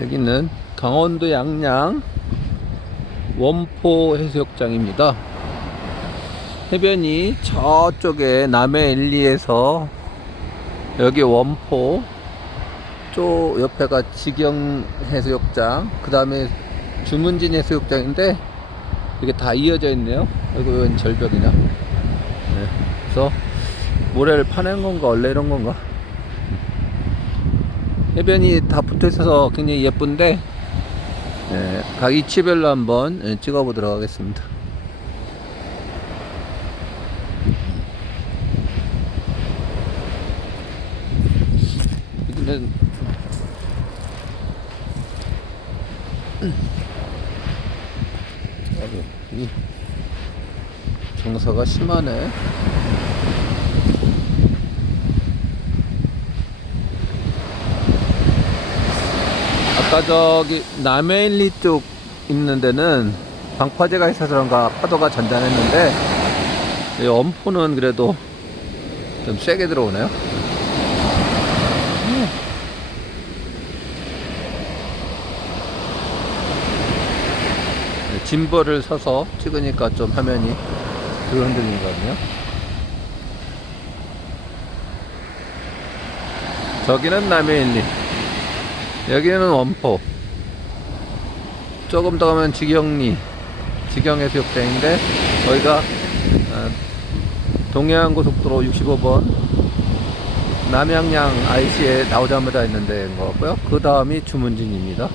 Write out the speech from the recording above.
여기는 강원도 양양 원포 해수욕장입니다. 해변이 저쪽에 남해 일리에서 여기 원포 쪽 옆에가 직영 해수욕장 그 다음에 주문진 해수욕장인데 이게 다 이어져 있네요. 이거 웬 절벽이냐? 네. 그래서 모래를 파낸 건가 원래 이런 건가? 해변이 다 붙어 있어서 굉장히 예쁜데 예, 각 위치별로 한번 예, 찍어 보도록 하겠습니다. 여기는 이 경사가 심하네. 아까 저기 남해일리 쪽 있는 데는 방파제가 있어서 그런가 파도가 잔잔했는데 이 엄포는 그래도 좀 세게 들어오네요. 네, 짐벌을 서서 찍으니까 좀 화면이 것 같네요. 저기는 남해일리. 여기는 원포. 조금 더 가면 직영리, 직영해수욕장인데 저희가 아, 동해안고속도로 65번 남양양 IC에 나오자마자 있는 데인 것 같고요. 그 다음이 주문진입니다.